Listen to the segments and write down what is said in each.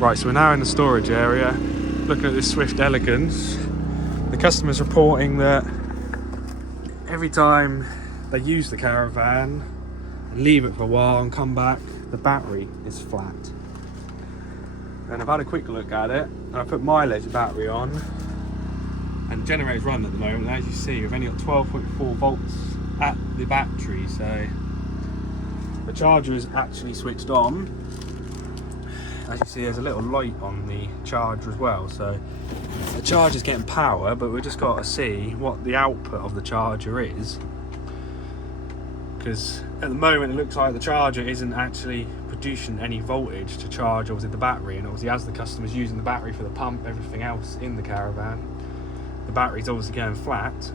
Right, so we're now in the storage area, looking at this Swift Elegance. The customer's reporting that every time they use the Caravan and leave it for a while and come back, the battery is flat. And I've had a quick look at it, and I put mileage battery on, and the generator's running at the moment, and as you see, we've only got 12.4 volts at the battery, so the charger is actually switched on. As you see, there's a little light on the charger as well, so the charger's getting power, but we've just got to see what the output of the charger is, because at the moment it looks like the charger isn't actually producing any voltage to charge obviously the battery, and obviously as the customer's using the battery for the pump, everything else in the Caravan, the battery's obviously going flat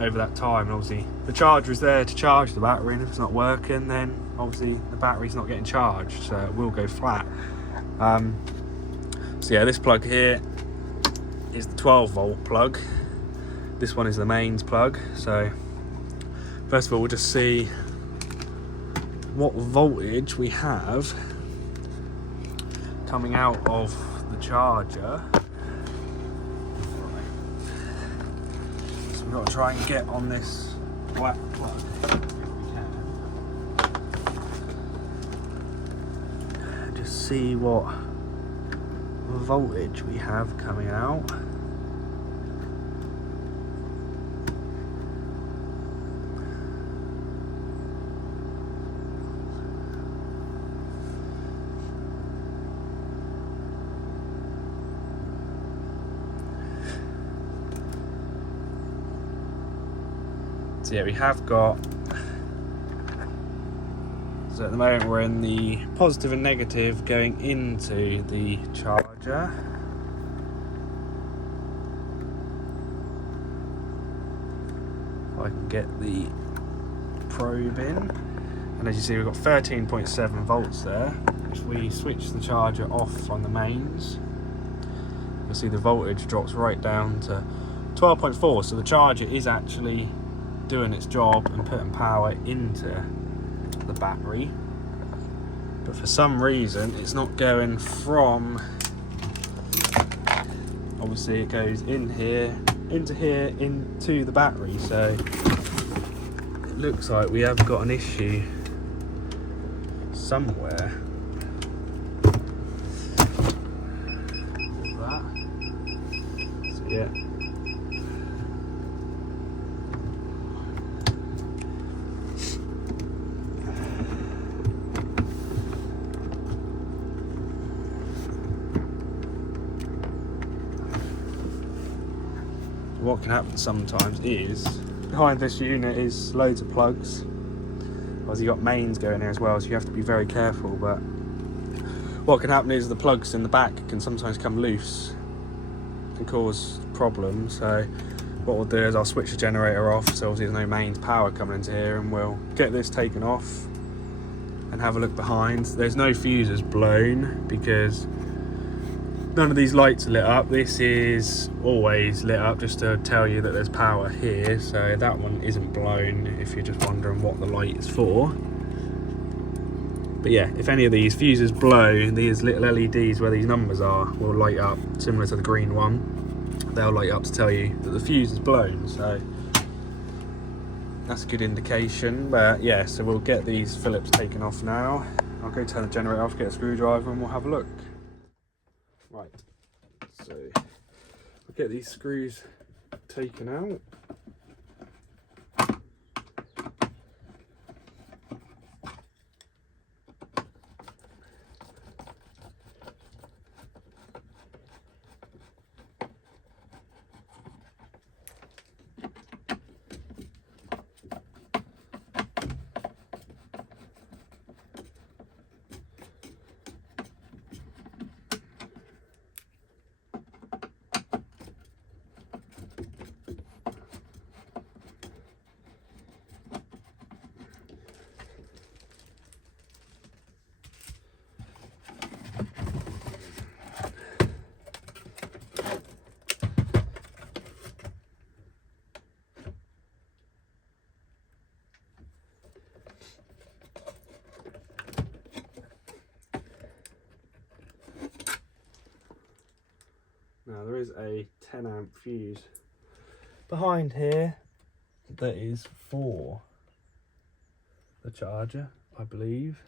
over that time, and obviously the charger is there to charge the battery, and if it's not working, then obviously the battery's not getting charged, so it will go flat. So yeah, this plug here is the 12 volt plug, this one is the mains plug. So first of all, we'll just see what voltage we have coming out of the charger. So we've got to try and get on this black plug if we can, and just see what voltage we have coming out. So yeah, we have got, so at the moment we're in the positive and negative going into the charger. If I can get the probe in, and as you see we've got 13.7 volts there. If we switch the charger off on the mains, you'll see the voltage drops right down to 12.4, so the charger is actually doing its job and putting power into the battery, but for some reason it's not going from, obviously it goes in here, into here, into the battery, so it looks like we have got an issue somewhere with that. So yeah, what can happen sometimes is, behind this unit is loads of plugs. Obviously you've got mains going there as well, so you have to be very careful, but what can happen is the plugs in the back can sometimes come loose and cause problems. So what we'll do is I'll switch the generator off, so obviously there's no mains power coming into here, and we'll get this taken off and have a look behind. There's no fuses blown because none of these lights are lit up. This is always lit up just to tell you that there's power here, so that one isn't blown if you're just wondering what the light is for. But yeah, if any of these fuses blow, these little LEDs where these numbers are will light up, similar to the green one. They'll light up to tell you that the fuse is blown, so that's a good indication. But yeah, so we'll get these Phillips taken off now. I'll go turn the generator off, get a screwdriver, and we'll have a look. Right, so we'll get these screws taken out. Now there is a 10 amp fuse behind here that is for the charger, I believe,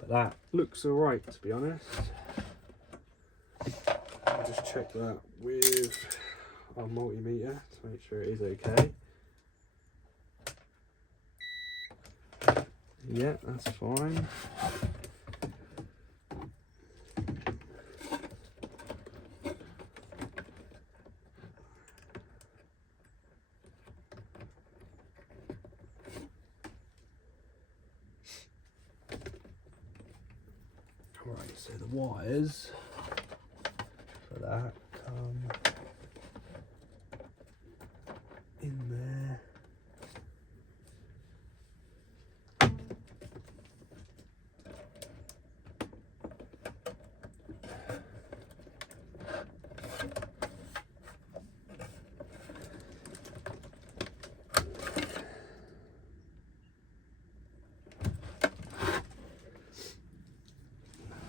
but that looks alright, to be honest. I'll just check that with our multimeter to make sure it is okay. Yeah, that's fine. Right, so the wires for that come in there.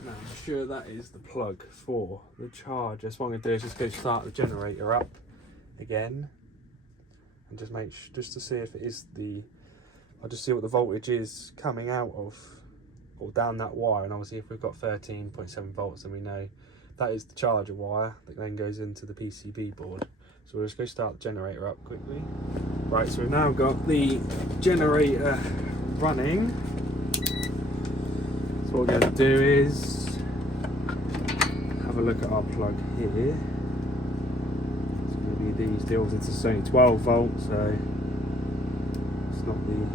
Now I'm sure that is the plug for the charger. So what I'm going to do is just go start the generator up again and just just to see if it is I'll just see what the voltage is coming out of or down that wire, and obviously if we've got 13.7 volts then we know that is the charger wire that then goes into the PCB board. So we'll just go start the generator up quickly. Right, so we've now got the generator running. So what we're going to do is have a look at our plug here. It's going to be these deals. It's only 12 volts, so it's not the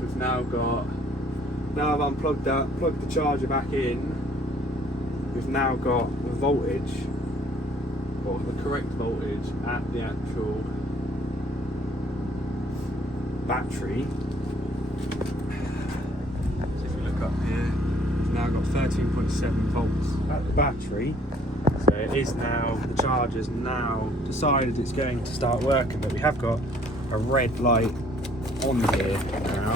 we've now I've unplugged that, plugged the charger back in. We've now got the voltage, or the correct voltage at the actual battery. So if you look up here, we've now got 13.7 volts at the battery. So it is now, the charger's now decided it's going to start working, but we have got a red light on here now.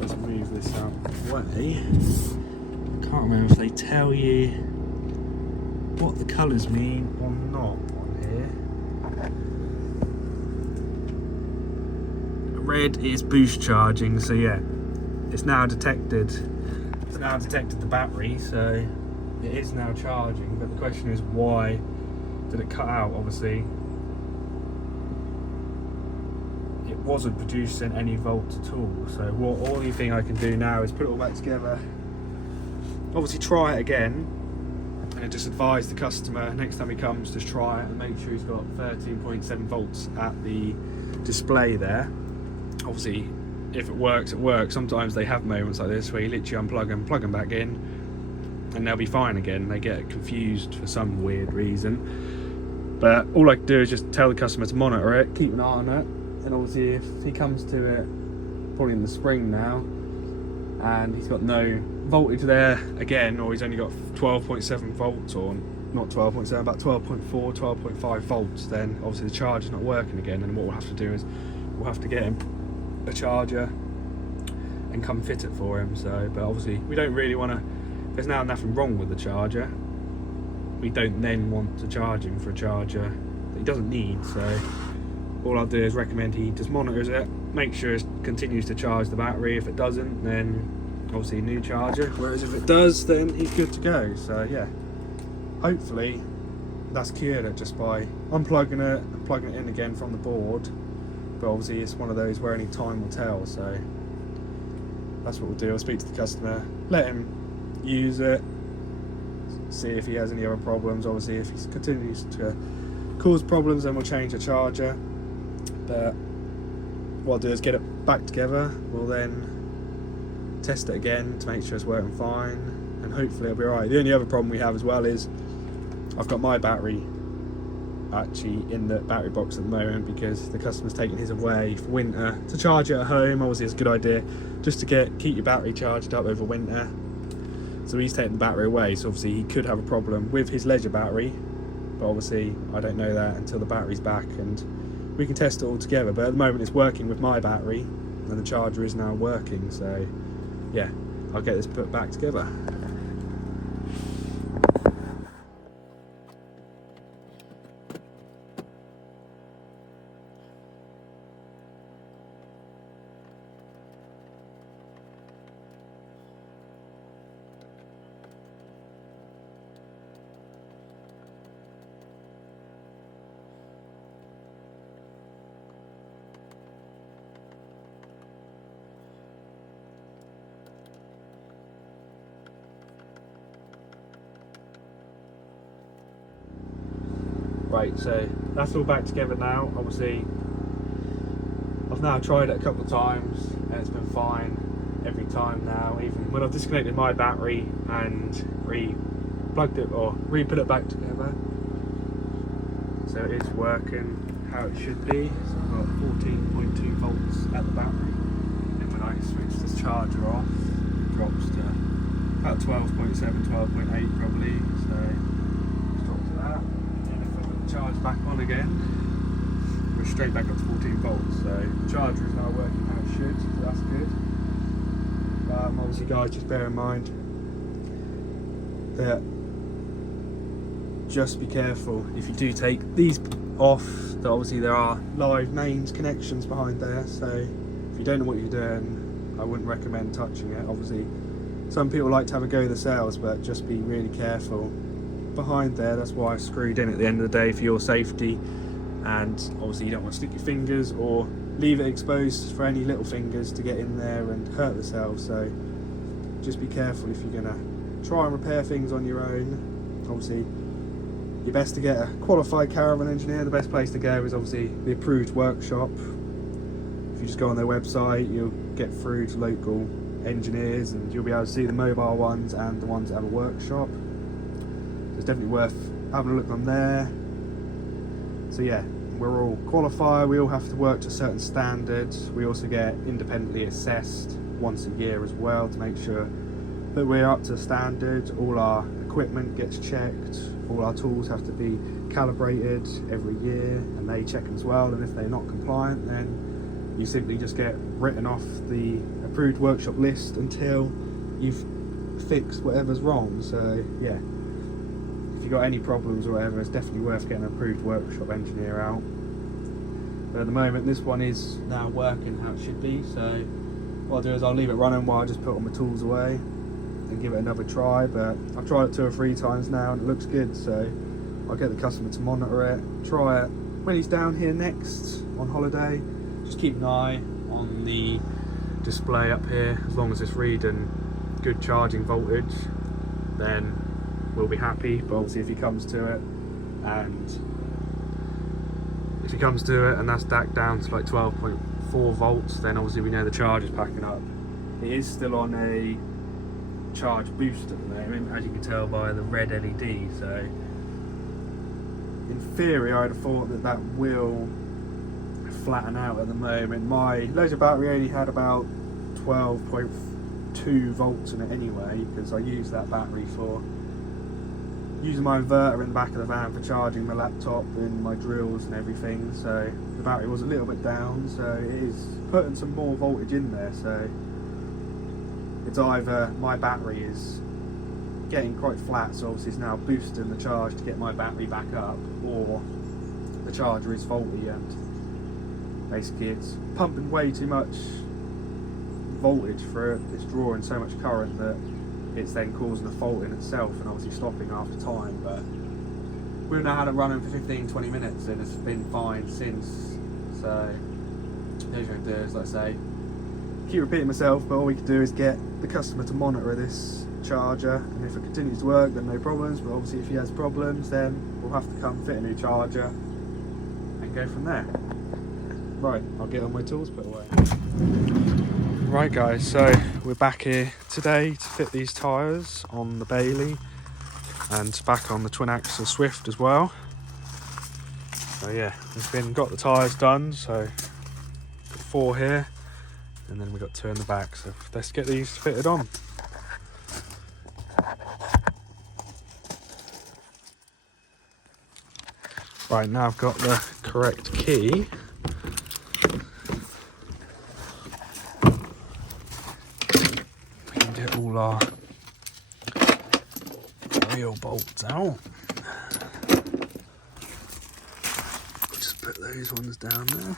Let's move this out of the way. I can't remember if they tell you what the colours mean or not on here. Red is boost charging, so yeah, it's now detected the battery, so it is now charging. But the question is, why did it cut out? Obviously wasn't producing any volts at all. So what only thing I can do now is put it all back together, obviously try it again, and just advise the customer next time he comes, just try it and make sure he's got 13.7 volts at the display there. Obviously if it works, it works. Sometimes they have moments like this where you literally unplug them, plug them back in, and they'll be fine again. They get confused for some weird reason, but all I can do is just tell the customer to monitor it, keep an eye on it. And obviously if he comes to it probably in the spring now and he's got no voltage there again, or he's only got 12.7 volts, or not 12.7 but 12.4, 12.5 volts, then obviously the charger's not working again, and what we'll have to do is we'll have to get him a charger and come fit it for him. So, but obviously we don't really want to, there's now nothing wrong with the charger, we don't then want to charge him for a charger that he doesn't need. So all I'll do is recommend he just monitors it, make sure it continues to charge the battery. If it doesn't, then obviously a new charger, whereas if it does, then he's good to go. So yeah, hopefully that's cured it just by unplugging it and plugging it in again from the board. But obviously it's one of those where only time will tell, so that's what we'll do. I'll speak to the customer, let him use it, see if he has any other problems. Obviously if he continues to cause problems, then we'll change the charger. But what I'll do is get it back together. We'll then test it again to make sure it's working fine, and hopefully it'll be alright. The only other problem we have as well is I've got my battery actually in the battery box at the moment because the customer's taking his away for winter to charge it at home. Obviously it's a good idea just to keep your battery charged up over winter. So he's taking the battery away, so obviously he could have a problem with his leisure battery, but obviously I don't know that until the battery's back and we can test it all together. But at the moment it's working with my battery and the charger is now working, so yeah, I'll get this put back together. Right, so that's all back together now. Obviously I've now tried it a couple of times and it's been fine every time now, even when I've disconnected my battery and re-plugged it or re-put it back together. So it is working how it should be. So I've got 14.2 volts at the battery, and when I switch this charger off it drops to about 12.7, 12.8 probably. So just drop to that. Charge back on again, we're straight back up to 14 volts, so the charger is now working how it should, so that's good. Obviously guys, just bear in mind that just be careful if you do take these off, that obviously there are live mains connections behind there, so if you don't know what you're doing, I wouldn't recommend touching it. Obviously some people like to have a go themselves, but just be really careful behind there. That's why I screwed in at the end of the day, for your safety, and obviously you don't want to stick your fingers or leave it exposed for any little fingers to get in there and hurt themselves. So just be careful if you're gonna try and repair things on your own. Obviously you're best to get a qualified caravan engineer. The best place to go is obviously the approved workshop. If you just go on their website, you'll get through to local engineers and you'll be able to see the mobile ones and the ones that have a workshop. It's definitely worth having a look on there. So yeah, we're all qualified, we all have to work to certain standards. We also get independently assessed once a year as well to make sure that we're up to standard. All our equipment gets checked, all our tools have to be calibrated every year and they check them as well, and if they're not compliant then you simply just get written off the approved workshop list until you've fixed whatever's wrong. So yeah, if you've got any problems or whatever, it's definitely worth getting an approved workshop engineer out. But at the moment this one is now working how it should be, so what I'll do is I'll leave it running while I just put all my tools away and give it another try. But I've tried it 2 or 3 times now and it looks good, so I'll get the customer to monitor it, try it when he's down here next on holiday. Just keep an eye on the display up here. As long as it's reading good charging voltage, then we'll be happy. But obviously if he comes to it and that's back down to like 12.4 volts, then obviously we know the charge is packing up. It is still on a charge boost at the moment, as you can tell by the red LED, so in theory I'd have thought that that will flatten out at the moment. My leisure battery only had about 12.2 volts in it anyway, because I used that battery for using my inverter in the back of the van for charging my laptop and my drills and everything. So the battery was a little bit down, so it is putting some more voltage in there. So it's either my battery is getting quite flat, so obviously it's now boosting the charge to get my battery back up, or the charger is faulty and Basically it's pumping way too much voltage for it. It's drawing so much current that it's then causing a fault in itself and obviously stopping after time. But we've now had it running for 15-20 minutes and it's been fine since. So there's what I do is, like I say, keep repeating myself, but all we can do is get the customer to monitor this charger, and if it continues to work then no problems, but obviously if he has problems then we'll have to come fit a new charger and go from there. Right, I'll get all my tools put away. Right guys, so we're back here today to fit these tyres on the Bailey and back on the twin axle Swift as well. So yeah, we've got the tyres done, so got 4 here and then we've got 2 in the back, so let's get these fitted on. Right, now I've got the correct key. We can get all our real bolts out. Just put those ones down there.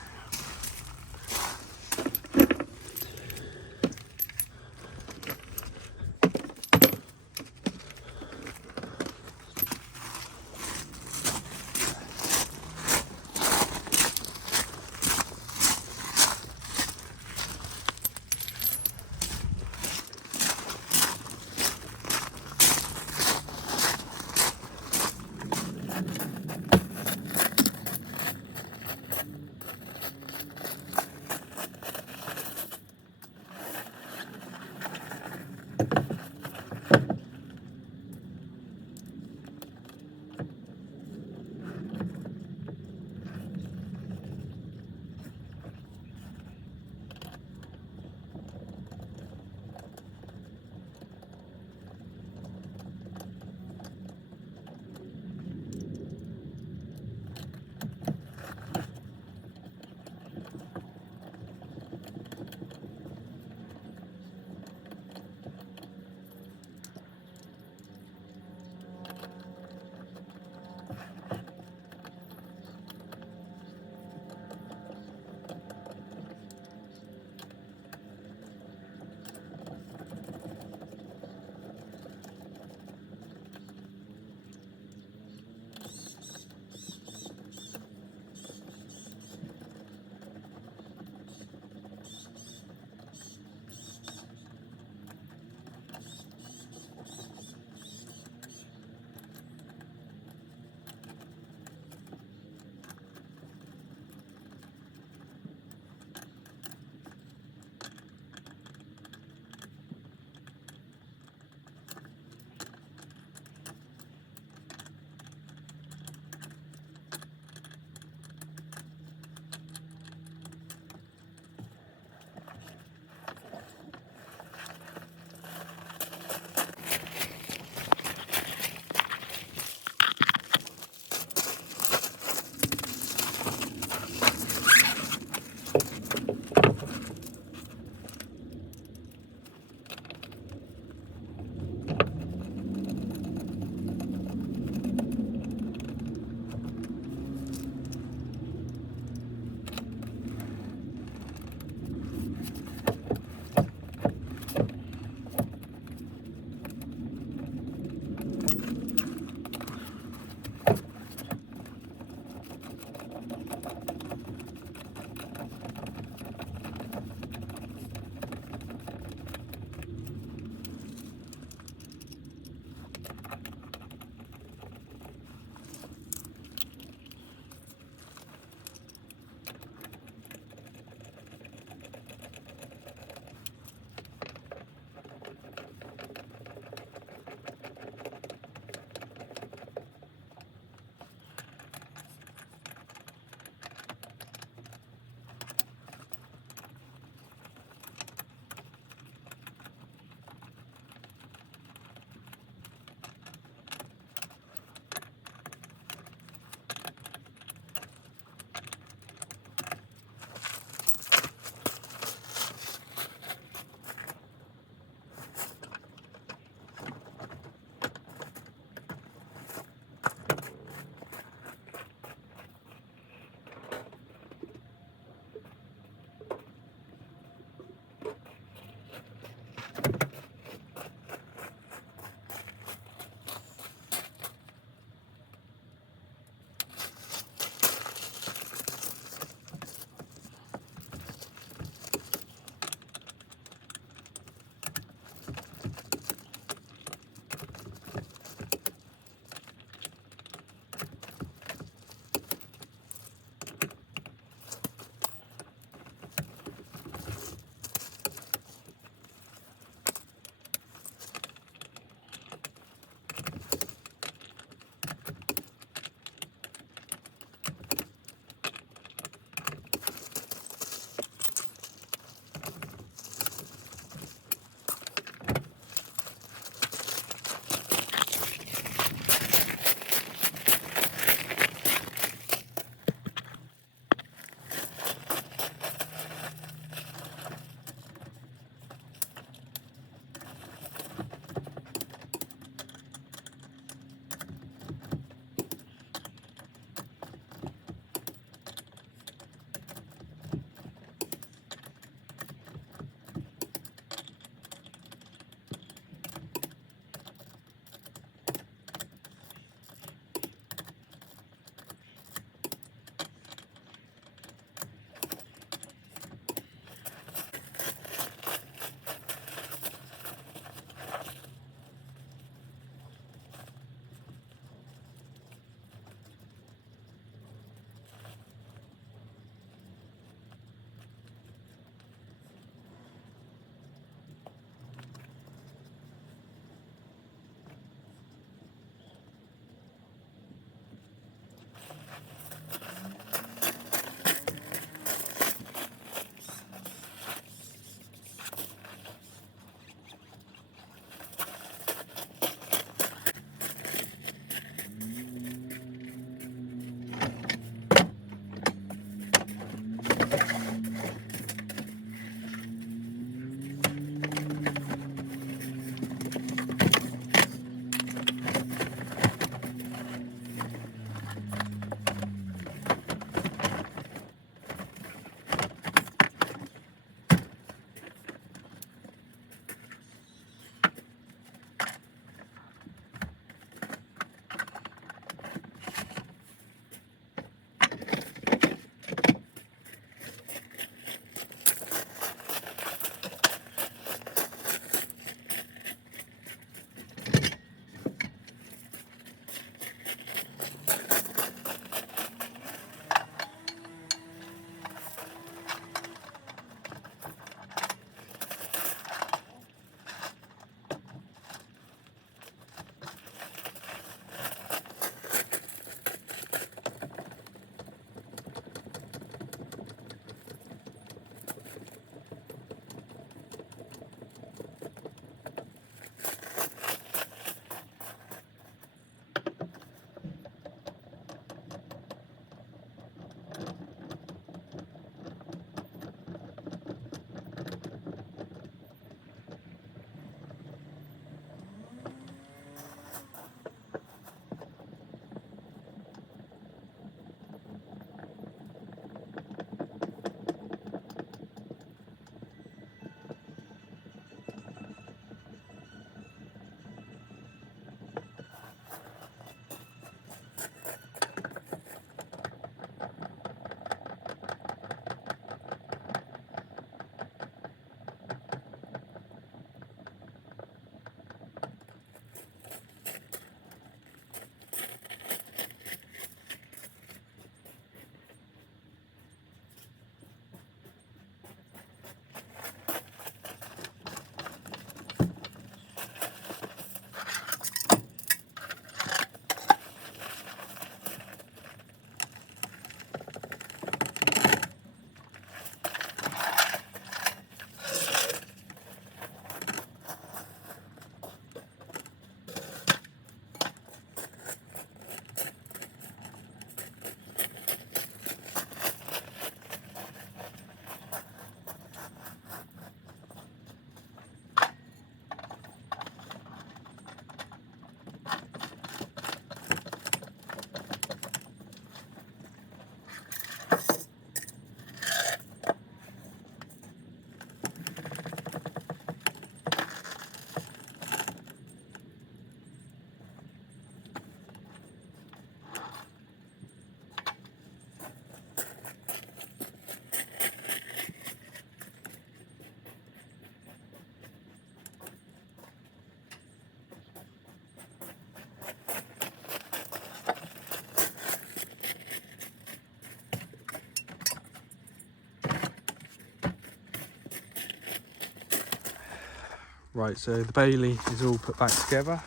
Right, so the Bailey is all put back together.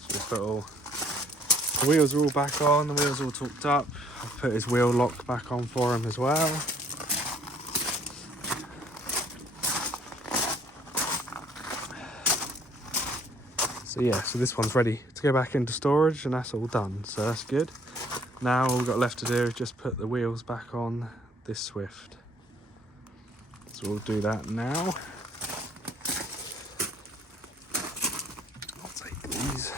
So we've put all the wheels are all back on, the wheels all torqued up. I've put his wheel lock back on for him as well. So yeah, so this one's ready to go back into storage and that's all done, so that's good. Now all we've got left to do is just put the wheels back on this Swift. So we'll do that now. I'll take these.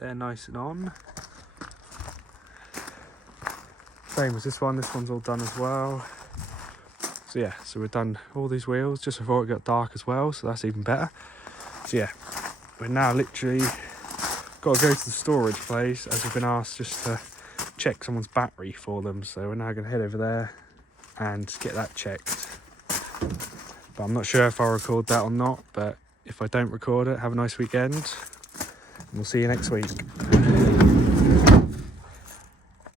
they're nice and on. Same as this one's all done as well. So yeah, so we've done all these wheels just before it got dark as well, so that's even better. So yeah, we're now literally got to go to the storage place as we've been asked just to check someone's battery for them. So we're now going to head over there and get that checked. But I'm not sure if I'll record that or not, but if I don't record it, have a nice weekend and we'll see you next week.